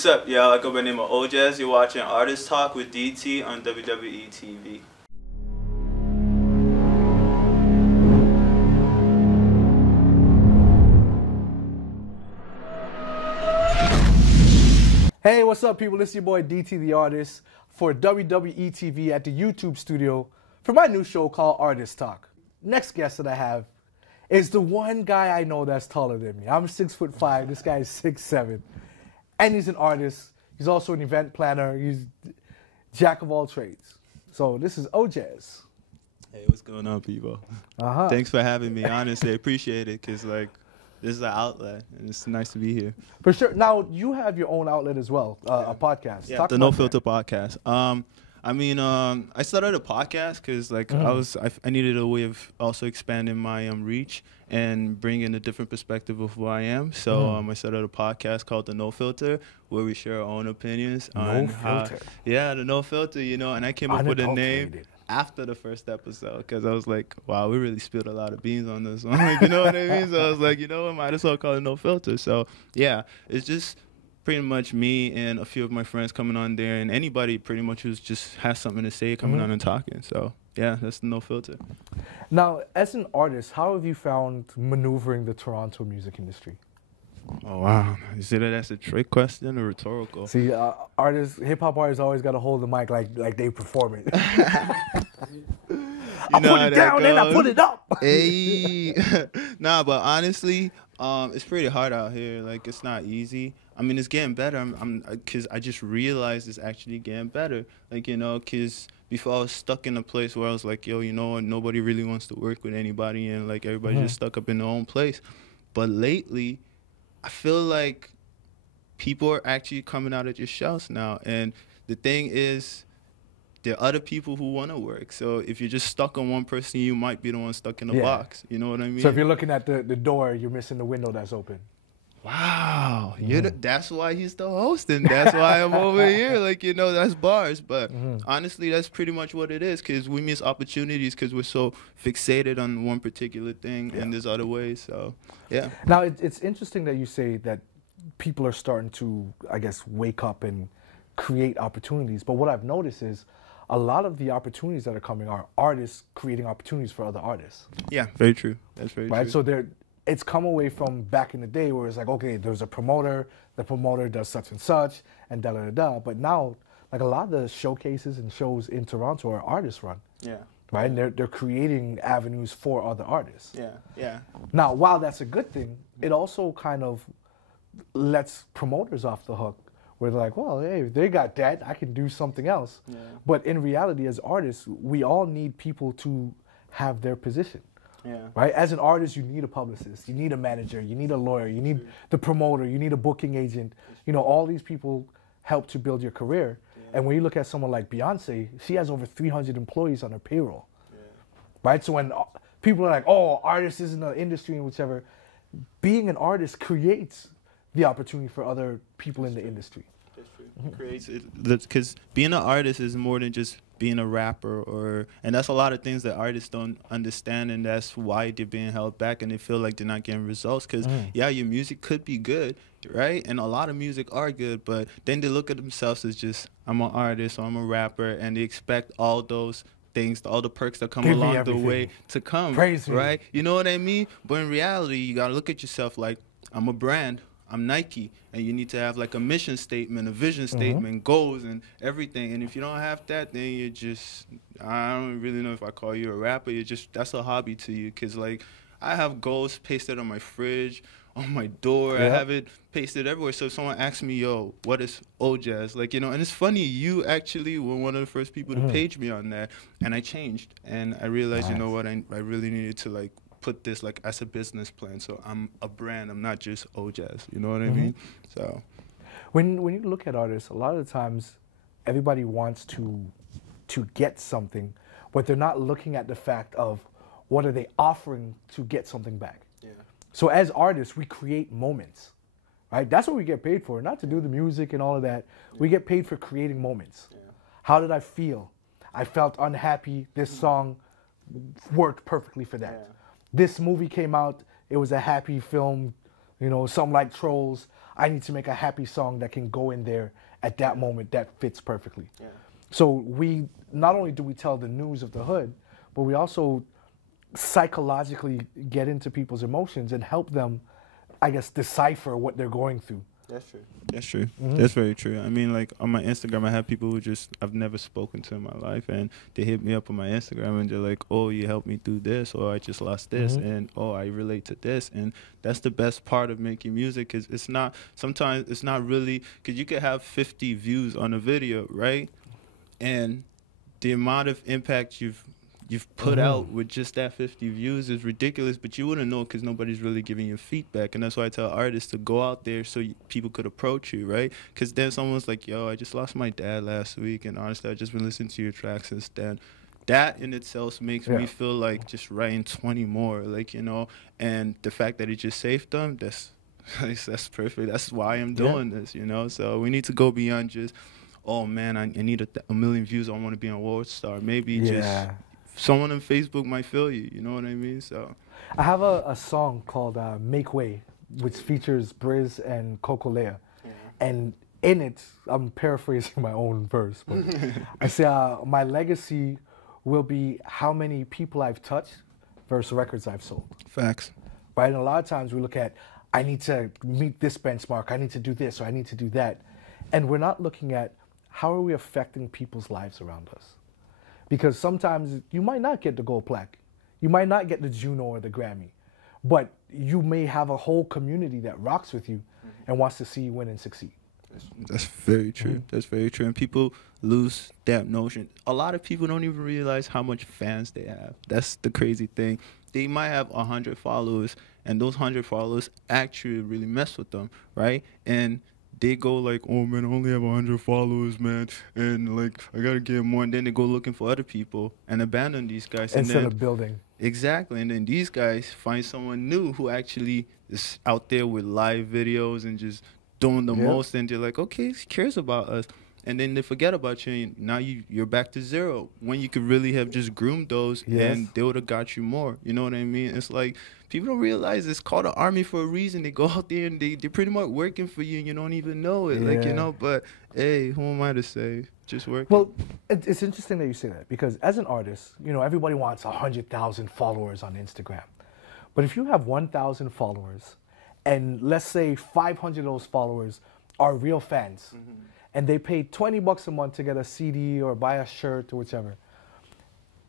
What's up, y'all? I go by the name of Ojez. You're watching Artist Talk with DT on WWETV. Hey, what's up, people? This is your boy DT the Artist for WWETV at the YouTube studio for my new show called Artist Talk. Next guest that I have is the one guy I know that's taller than me. I'm 6'5". This guy is 6'7", and he's an artist. He's also an event planner. He's jack of all trades. So this is Ojez. Hey, what's going on, people? Thanks for having me. Honestly, I appreciate it because, like, this is an outlet, and it's nice to be here. For sure. Now, you have your own outlet as well, a podcast. Yeah, the No Filter podcast. I started a podcast because, like, I needed a way of also expanding my reach and bringing a different perspective of who I am. So I started a podcast called The No Filter, where we share our own opinions on the No Filter, you know. And I came up with a name after the first episode because I was like, wow, we really spilled a lot of beans on this one. Like, you know what I mean? So I was like, you know what, might as well call it No Filter. So yeah, it's just pretty much me and a few of my friends coming on there, and anybody pretty much who's just has something to say coming on and talking. So yeah, that's the No Filter. Now, as an artist, how have you found maneuvering the Toronto music industry? Oh, wow. You see that that's a trick question or rhetorical? See, hip-hop artists always got to hold the mic like they perform it. I put it down and I put it up. Hey. Nah, but honestly, it's pretty hard out here. Like, it's not easy. I mean, it's getting better. Because I just realized it's actually getting better. Like, you know, because before I was stuck in a place where I was like, yo, you know what, nobody really wants to work with anybody, and, like, everybody's just stuck up in their own place. But lately, I feel like people are actually coming out of their shells now. And the thing is, there are other people who want to work. So if you're just stuck on one person, you might be the one stuck in a box. You know what I mean? So if you're looking at the door, you're missing the window that's open. Wow. That's why he's the host, and that's why I'm over here. Like, you know, that's bars. But honestly, that's pretty much what it is, because we miss opportunities because we're so fixated on one particular thing, and there's other ways. So, yeah. Now, it's interesting that you say that people are starting to, I guess, wake up and create opportunities. But what I've noticed is a lot of the opportunities that are coming are artists creating opportunities for other artists. Yeah, very true. That's very true. Right? So it's come away from back in the day where it's like, okay, there's a promoter, the promoter does such and such, and da-da-da-da. But now, like, a lot of the showcases and shows in Toronto are artist run. Yeah. Right? And they're creating avenues for other artists. Yeah, yeah. Now, while that's a good thing, it also kind of lets promoters off the hook, where they're like, well, hey, they got that, I can do something else. Yeah. But in reality, as artists, we all need people to have their position. Yeah. Right? As an artist, you need a publicist, you need a manager, you need a lawyer, you need the promoter, you need a booking agent. You know, all these people help to build your career. Yeah. And when you look at someone like Beyonce, she has over 300 employees on her payroll. Yeah. Right? So when people are like, oh, artists isn't an industry and whichever, being an artist creates the opportunity for other people in the industry. That's true. It creates it, because being an artist is more than just being a rapper, and that's a lot of things that artists don't understand, and that's why they're being held back and they feel like they're not getting results. Because yeah, your music could be good, right? And a lot of music are good, but then they look at themselves as just, I'm an artist or I'm a rapper, and they expect all those things, all the perks that come along the way to come. Praise right? Me. You know what I mean? But in reality, you gotta look at yourself like, I'm a brand. I'm Nike, and you need to have like a mission statement, a vision statement, goals, and everything. And if you don't have that, then you're just, I don't really know if I call you a rapper. You're just, that's a hobby to you. Because, like, I have goals pasted on my fridge, on my door. I have it pasted everywhere. So if someone asks me, yo, what is Ojez? Like, you know, and it's funny, you actually were one of the first people to page me on that. And I changed. And I realized, you know what, I really needed to, like, put this like as a business plan. So I'm a brand. I'm not just Ojez. You know what I mean? So when you look at artists, a lot of the times everybody wants to get something, but they're not looking at the fact of what are they offering to get something back. Yeah. So as artists, we create moments, right? That's what we get paid for, not to do the music and all of that. We get paid for creating moments. Yeah. How did I feel? I felt unhappy. This song worked perfectly for that. Yeah. This movie came out, it was a happy film, you know, something like Trolls. I need to make a happy song that can go in there at that moment that fits perfectly. Yeah. So we not only do we tell the news of the hood, but we also psychologically get into people's emotions and help them, I guess, decipher what they're going through. That's true. That's true. That's very true. I mean, like on my Instagram, I have people who just I've never spoken to in my life, and they hit me up on my Instagram and they're like, "Oh, you helped me through this," or "I just lost this," and "Oh, I relate to this." And that's the best part of making music, is it's not sometimes it's not really, because you could have 50 views on a video, right? And the amount of impact you've put out with just that 50 views is ridiculous, but you wouldn't know because nobody's really giving you feedback. And that's why I tell artists to go out there so people could approach you, right? Because then someone's like, yo, I just lost my dad last week, and honestly, I've just been listening to your tracks since then. That in itself makes me feel like just writing 20 more, like, you know, and the fact that it just saved them, that's perfect. That's why I'm doing this, you know? So we need to go beyond just, oh, man, I need a million views. I want to be a world star. Maybe just someone on Facebook might feel you. You know what I mean? So I have a song called Make Way, which features Briz and Coco Leia. Yeah. And in it, I'm paraphrasing my own verse, but I say my legacy will be how many people I've touched versus records I've sold. Facts. Right? And a lot of times we look at, I need to meet this benchmark, I need to do this, or I need to do that. And we're not looking at how are we affecting people's lives around us. Because sometimes you might not get the gold plaque. You might not get the Juno or the Grammy. But you may have a whole community that rocks with you and wants to see you win and succeed. That's very true. That's very true. And people lose that notion. A lot of people don't even realize how much fans they have. That's the crazy thing. They might have 100 followers, and those 100 followers actually really mess with them, right? And they go like, oh, man, I only have 100 followers, man, and, like, I got to get more. And then they go looking for other people and abandon these guys. Instead of building. Exactly. And then these guys find someone new who actually is out there with live videos and just doing the most. And they're like, okay, he cares about us. And then they forget about you, and now you're back to zero when you could really have just groomed those, and they would have got you more. You know what I mean? It's like people don't realize it's called an army for a reason. They go out there and they're pretty much working for you, and you don't even know it. Like, you know, but hey, who am I to say? Just working. Well, it's interesting that you say that, because as an artist, you know, everybody wants 100,000 followers on Instagram. But if you have 1,000 followers, and let's say 500 of those followers are real fans, and they pay $20 a month to get a CD or buy a shirt or whichever.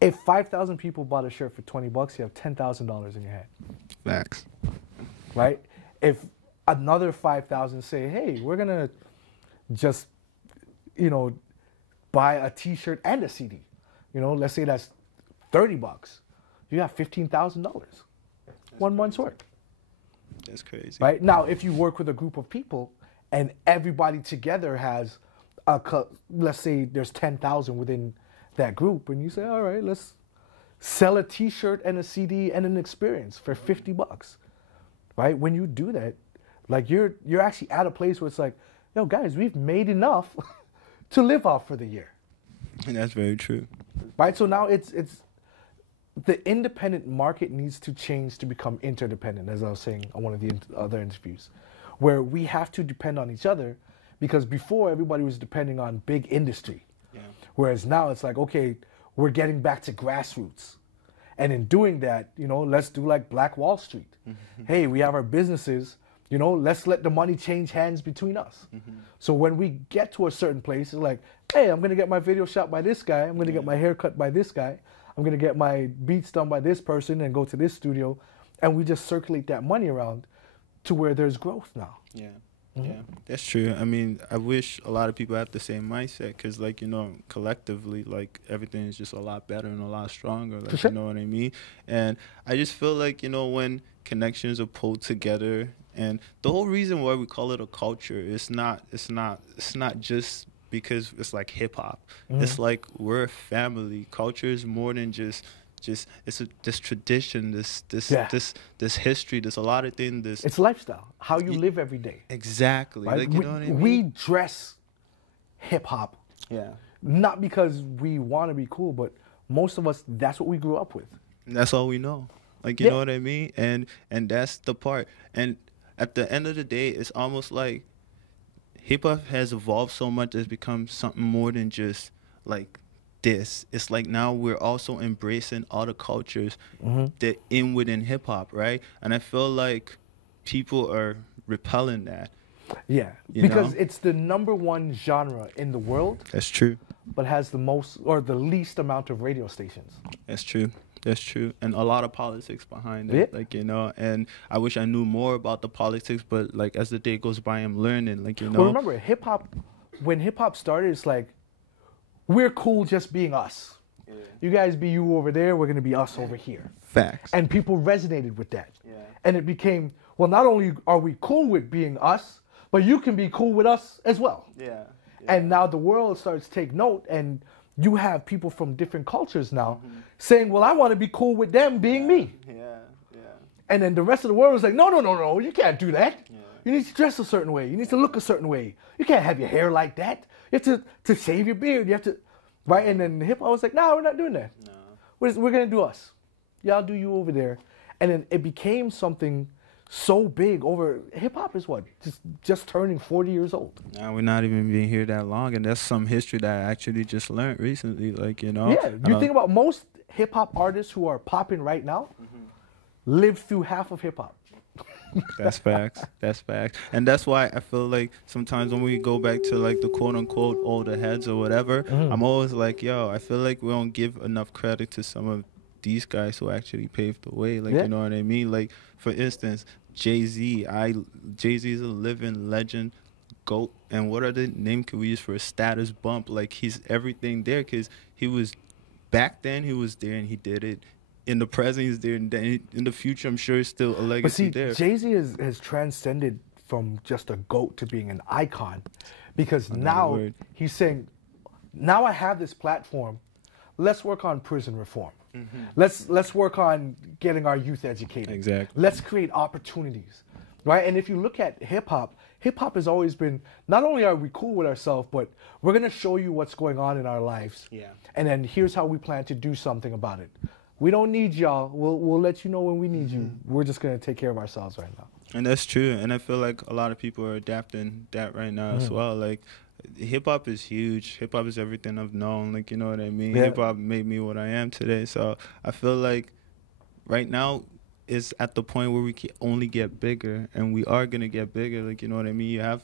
If 5,000 people bought a shirt for $20, you have $10,000 in your hand. Facts. Right? If another 5,000 say, hey, we're going to just, you know, buy a T-shirt and a CD. You know, let's say that's $30. You have $15,000. 1 month's work. That's crazy. Right? Now, if you work with a group of people, and everybody together has, let's say there's 10,000 within that group, and you say, all right, let's sell a T-shirt and a CD and an experience for $50, right? When you do that, like you're actually at a place where it's like, yo, guys, we've made enough to live off for the year. And that's very true. Right? So now it's the independent market needs to change to become interdependent, as I was saying on one of the other interviews, where we have to depend on each other, because before everybody was depending on big industry. Yeah. Whereas now it's like, okay, we're getting back to grassroots. And in doing that, you know, let's do like Black Wall Street. Hey, we have our businesses, you know, let's let the money change hands between us. So when we get to a certain place, it's like, hey, I'm going to get my video shot by this guy. I'm going to get my hair cut by this guy. I'm going to get my beats done by this person and go to this studio. And we just circulate that money around to where there's growth now. Yeah. Yeah, that's true. I mean, I wish a lot of people have the same mindset, because, like, you know, collectively, like, everything is just a lot better and a lot stronger. Like, you know what I mean? And I just feel like, you know, when connections are pulled together, and the whole reason why we call it a culture, it's not just because it's like hip hop. It's like we're a family. Culture is more than just this tradition, this history, there's a lot of things. It's lifestyle, how you live every day. Exactly. Right? Like, you know what I mean? We dress hip hop. Yeah. Not because we want to be cool, but most of us, that's what we grew up with. And that's all we know. Like, you know what I mean? And that's the part. And at the end of the day, it's almost like hip hop has evolved so much, it's become something more than just like this. It's like now we're also embracing all the cultures that in within hip hop, right? And I feel like people are repelling that. Yeah, because it's the #1 genre in the world. That's true. But has the most or the least amount of radio stations. That's true. That's true. And a lot of politics behind it. Yeah. Like, you know, and I wish I knew more about the politics, but like as the day goes by, I'm learning, like, you know. Well, remember, hip hop, when hip hop started, it's like, we're cool just being us. Yeah. You guys be you over there, we're going to be us over here. Facts. And people resonated with that. Yeah. And it became, well, not only are we cool with being us, but you can be cool with us as well. Yeah. And now the world starts to take note, and you have people from different cultures now saying, well, I want to be cool with them being me. Yeah. And then the rest of the world is like, no, you can't do that. Yeah. You need to dress a certain way. You need to look a certain way. You can't have your hair like that. You have to shave your beard. You have to, right? And then hip hop was like, no, we're not doing that. No. We're going to do us. Y'all do you over there. And then it became something so big over, hip hop is what? Just turning 40 years old. Now we're not even being here that long, and that's some history that I actually just learned recently, like, you know. Yeah, you think about most hip hop artists who are popping right now lived through half of hip hop. That's facts. That's facts. And that's why I feel like sometimes when we go back to like the quote unquote older heads or whatever, I'm always like, yo, I feel like we don't give enough credit to some of these guys who actually paved the way. Like, you know what I mean? Like, for instance, Jay-Z is a living legend, GOAT, and what other name can we use for a status bump? Like, he's everything there because he was, back then he was there and he did it. In the present he's there, and then in the future I'm sure it's still a legacy there. But see, Jay-Z has transcended from just a GOAT to being an icon, because now he's saying, now I have this platform, let's work on prison reform. Let's work on getting our youth educated. Exactly. Let's create opportunities, right? And if you look at hip hop has always been, not only are we cool with ourselves, but we're gonna show you what's going on in our lives. Yeah. And then here's how we plan to do something about it. We don't need y'all. We'll let you know when we need you. We're just gonna take care of ourselves right now. And that's true. And I feel like a lot of people are adapting that right now as well. Like, hip hop is huge. Hip hop is everything I've known. Like, you know what I mean? Hip hop made me what I am today. So I feel like right now is at the point where we can only get bigger, and we are gonna get bigger. Like, you know what I mean? You have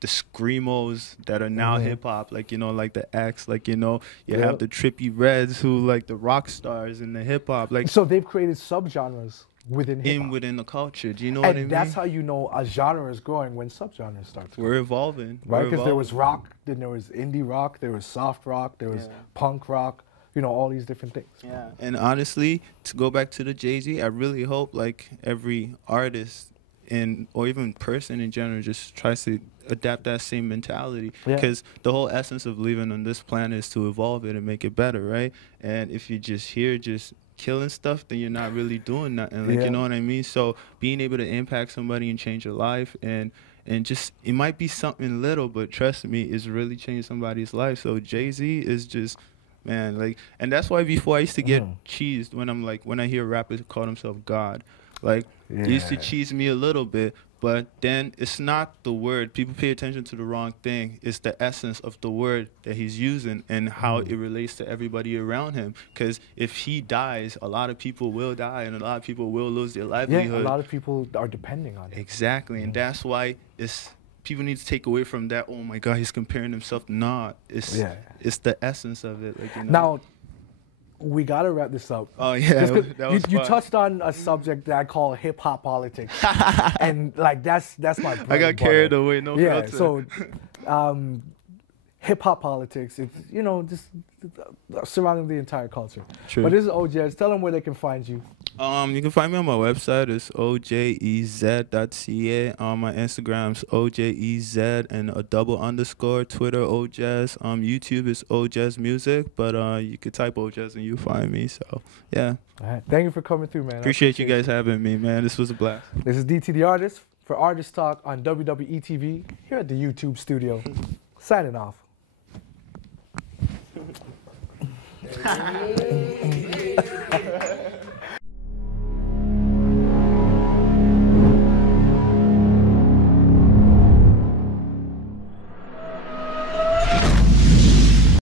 the screamos that are now hip hop, like, you know, like the X, like, you know, you have the Trippie Reds who like the rock stars in the hip hop. Like, so they've created subgenres within hip hop. Within the culture. Do you know what I mean? And that's how you know a genre is growing, when subgenres start to grow. We're evolving. Right? Because there was rock, then there was indie rock, there was soft rock, there was punk rock, you know, all these different things. Yeah. And honestly, to go back to the Jay-Z, I really hope like every artist or even person in general just tries to adapt that same mentality, because the whole essence of living on this planet is to evolve it and make it better, right? And if you're just here just killing stuff, then you're not really doing nothing, like, you know what I mean? So being able to impact somebody and change your life, and just, it might be something little, but trust me, it's really changed somebody's life. So Jay-Z is just, man, like, and that's why before I used to get cheesed when I hear rappers call themselves God. Like, it used to cheese me a little bit, but then it's not the word. People pay attention to the wrong thing. It's the essence of the word that he's using and how it relates to everybody around him. Because if he dies, a lot of people will die, and a lot of people will lose their livelihood. Yeah, a lot of people are depending on it. Exactly, and that's why people need to take away from that, oh my God, he's comparing himself. Nah, it's the essence of it. Like, you know? Now, we got to wrap this up. Oh, yeah. You touched on a subject that I call hip-hop politics. And, like, that's my bread. I got carried away. No filter. So hip-hop politics, it's, you know, just surrounding the entire culture. True. But this is Ojez. Tell them where they can find you. You can find me on my website. It's ojez.ca. My Instagram's ojez and a _. Twitter, Ojez. YouTube is Ojez Music, but you could type Ojez and you'll find me. So, yeah. All right. Thank you for coming through, man. Appreciate you guys having me, man. This was a blast. This is DT the Artist for Artist Talk on WWETV here at the YouTube studio. Signing off.